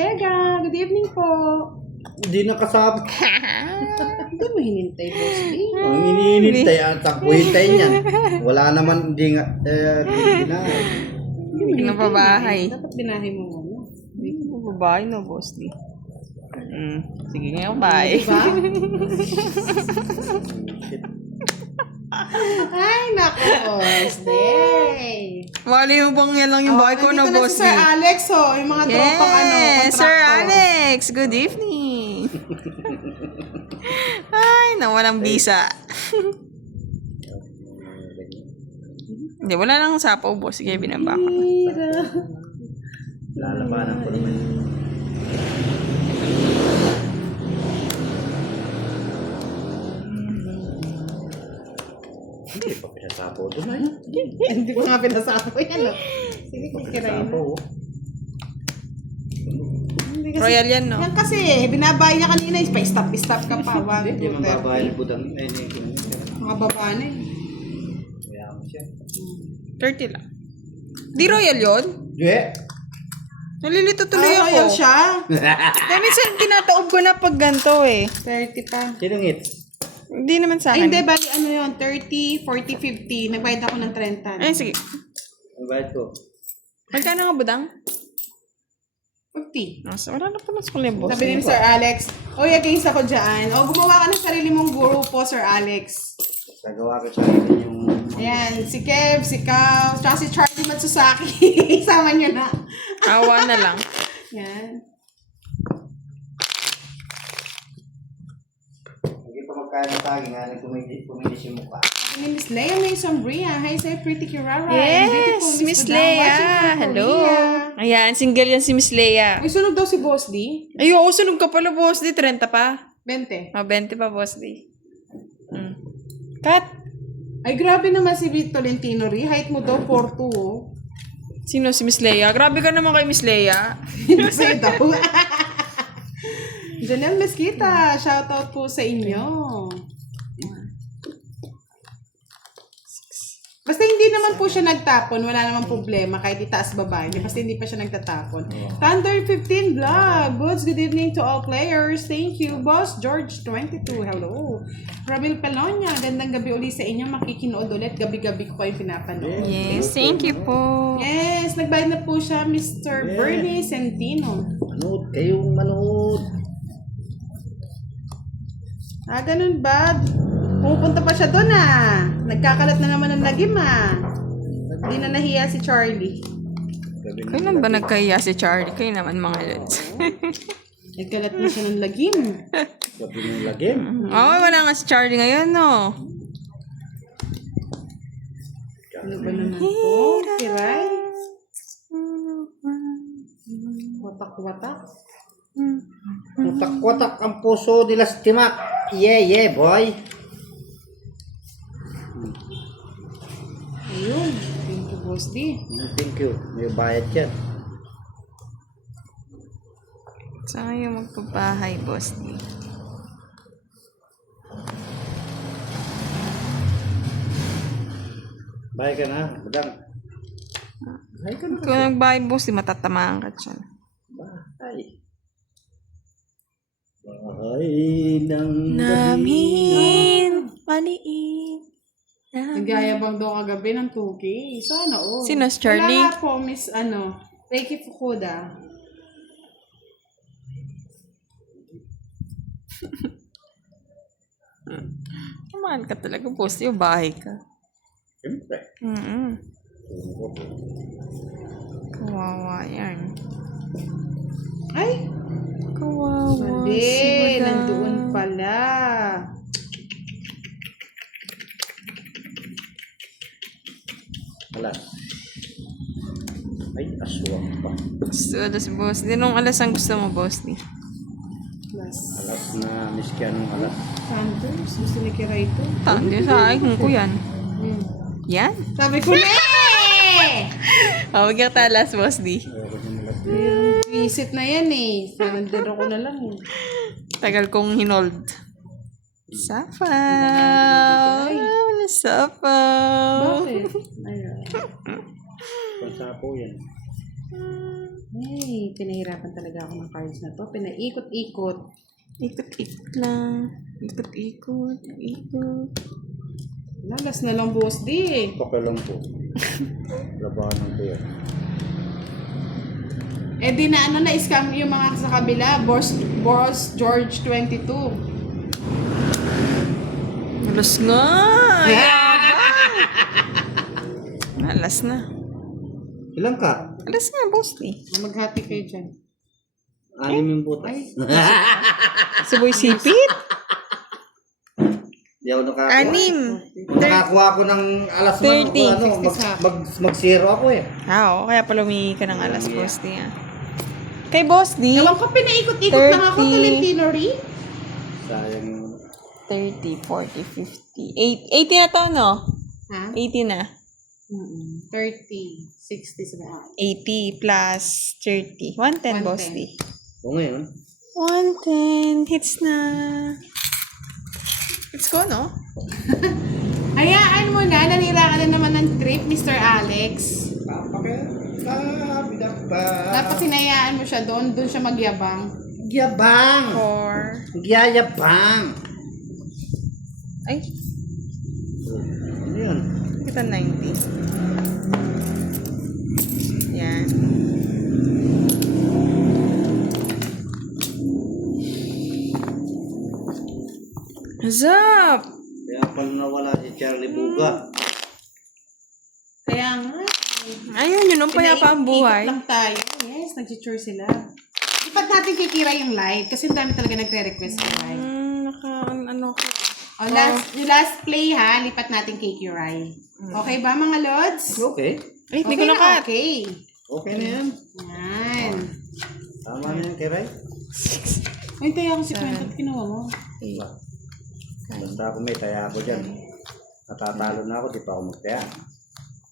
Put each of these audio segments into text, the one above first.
Ortega. Good evening po. Hindi nakasabi. Hindi mo hinintay, boss D. Ang iniinintay at takbuhintay niyan. Wala naman, hindi nga, ginahay. Hindi na babahay. Dapat binahay mo muna. Hindi ko babae no, boss di. Sige nga, bye. Diba? Ay, naku, boss D. Wali mo bang yan lang yung bahay ko no, nandito na boss si di? Sir Alex, oh. Yung mga tropang Yes, Sir kontrakto. Alex. Good evening. Ay, nawalang bisa. Hindi, wala lang sapaw, boss. Sige, binaba ko. Lalabanan ko naman. Hindi pa pinasapo doon na yun. Hindi ko nga pinasama yan, oh. Sige, kikirain Pinasapo, mo. oh. Hindi kasi- Royal yan, no? Yan kasi, binabay niya kanina, pa-stop ka pa. 1, Hindi 2, man 3. babae ng budang. Mga babae na eh. Kaya mo siya. 30 lang. Di royal yun? Yeah. Nalilito tuloy ako. Royal siya. Kaya minsan tinataob ko na pag ganito eh. 30 pa. Sinong it? Hindi naman sa Ay, akin. hindi, bali ano yun, 30, 40, 50. Nagbayad ako ng 30. Ay, sige. Ang bayad ko. Magkano nga budang? 50. So, wala na po na sa kulit, boss. Sabi ni Sir Alex, oy, against ako dyan. O, gumawa ka ng sarili mong grupo, Sir Alex. Nagawa ko sa akin yung... Ayan, si Kev, si Kao, tsaka si Charlie Matsusaki. Isama nyo na. Awa na lang. Yan. Hindi pa magkaya ng tagi nga nang kumilis yung mukha. Ni Miss Leia May Sombria. Hi, sir, pretty Kirara. And Yes, beautiful Miss Budang Leia. watching from Hello. Korea. Ayan, single yan si Miss Leia. May sunog daw si Boss D. Ay, oo, sunog ka pala, boss. Di, 30 pa. 20. 20 pa, boss. Di. Cut. Ay, grabe naman si Tolentino Ri. Height mo daw, 4'2". Oh. Sino si Miss Leia? Grabe ka naman kay Miss Leia. Kasi daw. Janelle Mesquita, shoutout po sa inyo. Basta hindi naman po siya nagtapon, wala namang problema kahit itaas baba. Basta hindi pa siya nagtatapon. Thunder 15 Vlog. Goods, good evening to all players. Thank you. Boss George 22. Hello. Ramil Pelonia, gandang gabi ulit sa inyo. Makikinood ulit. Gabi-gabi ko pa yung pinapanood. Yes, thank you po. Yes, nagbayad na po siya, Mr. Bernie Centino. Manood kayong manood. Ah, ganun ba? Pumupunta pa siya doon ah. Nagkakalat na naman ng lagim ah. Hindi na nahiya si Charlie. Kailan ba nagkaya si Charlie? Kayo naman mga lods. Nagkalat na siya ng lagim. Gabi ng lagim. Oo, wala nga si Charlie ngayon, no? Ano ba naman po? Kiray? Watak-watak? Watak-watak ang puso nila sa timak. Yeah, yeah, boy. Ayun. Thank you, Boss D. Thank you. May bayad yan. Saan kayo magpapahay, boss? Bayad ka na, madang. Bayad ka na. Kung nagbahay, boss, di matatamaan ka dyan. Bahay. Bahay ng Namin, maliit. Nagyayabang daw kagabi ng 2K. Sana oh. Sino si Charlie? Wala nga po, Miss Reiki Fukuda. Kumaan ka talaga, boss. Yung bahay ka. Siyempre. Kawawa yan. Ay! Kawawa. Mali, nandoon pala. Alas. Ay, aswang pa. Gusto alas, boss. Di nung alas ang gusto mo, boss. Di. Plus, Alas na miskanong alas. Sanders, gusto ni Kira ito. Hindi sa akin ko yan. Hmm. Yan? Sabi ko na Oh, wag ka talas, boss. Di. Visit na yan eh. Nandito ko na lang eh. Tagal kong hinold. Sapaw. Wala sapaw. Bakit? Ayun. Pansapo yan. Ay, pinahirapan talaga ako ng cards na to. Pinaikot-ikot. Ikot-ikot lang. Ikot-ikot. Ikot. Lagas na lang, boss D. Okay lang po. Labanan ko yan. Eh di na ano, na-scam yung mga sa kabila. Boss George 22. Alas nga! Alas na. Ilang ka? Alas nga, boss D. Maghati kayo dyan. 6 yung butas. Si Boy Sipit? Di ako nakakuha. 6. Nakakuha ako ng alas 30, mag-zero ako eh. Oo, kaya pala humingi ka ng alas, boss D. Kay boss D, Ewan ko, pinaikot-ikot lang ako. 30. Tolentino rin. Sayang yun. 30, 40, 50. 80 na to, no? Ha? 80 na. 30, 60, 70. 80 plus 30. 110, boss D. O ngayon, 110. Hits na. Let's go, no? Hayaan mo na, nanira ka na naman ng trip, Mr. Alex. Dapat sinayaan mo siya doon siya magyabang. Gyabang! 4. Gyayabang! Ay, Ano yun? kita 90. Yan. What's up? Kaya pala nawala si Charlie Buga. Kaya nga. Ayun, yun ang payapa ang buhay. Pinaikot lang tayo. Yes, nag-chur sila. Ipat natin kay Kira yung live kasi ang dami talaga nagre-request ng live. Ano ko. O, yung last play ha, lipat natin kay Kiray. Okay ba mga lods? Okay. Ay, hindi ko na-cut. Okay. Okay na yan. Yan. Tama na yan, Kiray. Ay, tayo ako si Kwento at kinuha mo. Basta ako may taya ako dyan. Natatalo na ako, di pa ako magtaya.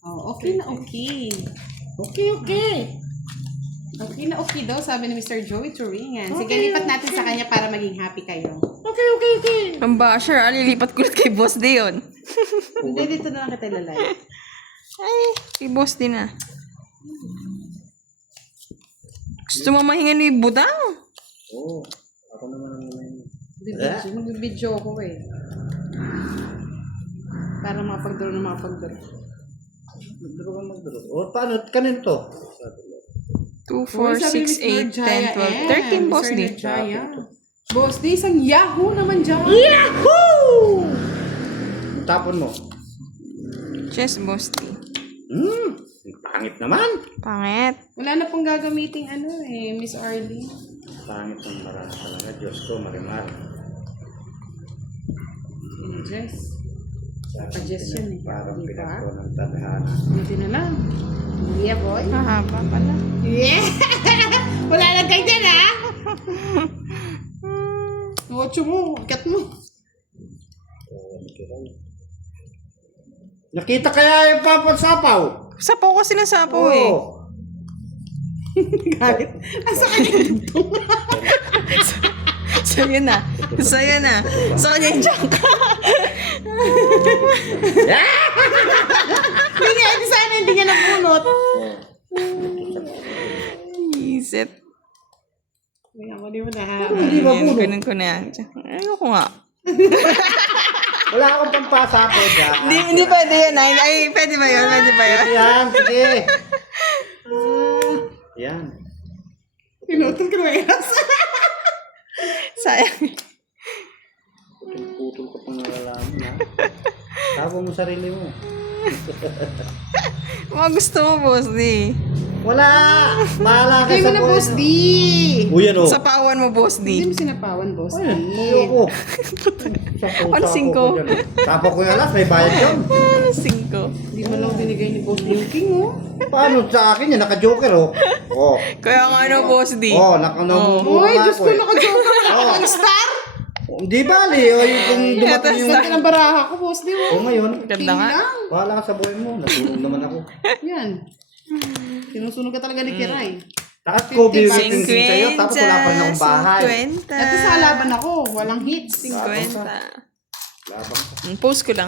Oh, okay na okay. Okay. Okay na okay daw, sabi ni Mr. Joey Turingan. Sige, lipat natin sa kanya para maging happy kayo. Okay. Ang basher, alilipat ko ulit kay boss D yun. Hindi, dito na lang kita ilalay. Ay, kay boss D na. Gusto mo mahinga ni Budang? Oo. Ako naman ang naman. Magbibidyo ko eh. Para mapagduro na mapagduro. Magduro ka magduro. O, paano? Kanin to? 2, 4, 6, 8, 10, 12, 13, boss D. Boss D, isang Yahoo naman dyan. Yahoo! Tapon mo. Chess, boss D. Pangit naman. Pangit. Wala na pong gagamiting Miss Arlene. Pangit ng marami talaga. Diyos ko, marimar. Jess. Suggestion eh. Parang Di ba? pinagko ng tadhana. Buti na lang. Yeah, boy. Mahaba pala. Yeah! Wala lang kayo dyan, ha? Ocho mo, kat mo. Nakita kaya yung papansapaw? Sapaw ko sinasapaw eh. Galit. Asa ka niya dito? Sa'yo na. Sa'yo na. Sa kanya yung junk. Hindi nga, sana hindi niya napunot. Isit. Hindi mo na, ha? Hindi ba puno? Ganun ko na yan. Ayoko nga. Wala akong pampasapaw dyan. Hindi pwede yan. Ay, pwede ba yun? Pwede ba yun? Yan, sige. Yan. Pinutol ka na yan. Sayang. Putol ka pang nalalaman, ha? Tago mo sarili mo. Mga gusto mo, boss D. Wala! Bahala ka Hindi mo sa na, buhay Boss mo. D. O yan o. Sapawan mo, boss Hindi D. mo sinapawan, Boss D. Ayan, ayoko. Ano, 5? Tapo ko yung alas, may bayad yun. 5. Hindi mo lang binigay ni Boss Linking, oh. Paano sa akin yan? Naka-joker o. Oh. Kaya nga ano, boss D. Oh, naka-namumura Uy, nga Diyos ako ko, eh. naka-joke ka na Oh. ang star. Hindi bali. O, yung kung dumating yung... Ganda ng baraha ko, Boss D, O oh. ngayon, Ganda nga. Tingnan. bahala ka sa buhay mo. Natulog naman ako. Yan. Sinusunog ka talaga ni Kiray. Tapos ko, biwiting sa'yo. Tapos wala pa rin akong bahay. 50. At sa laban ako, walang hits. 50. Labang. Post ko lang.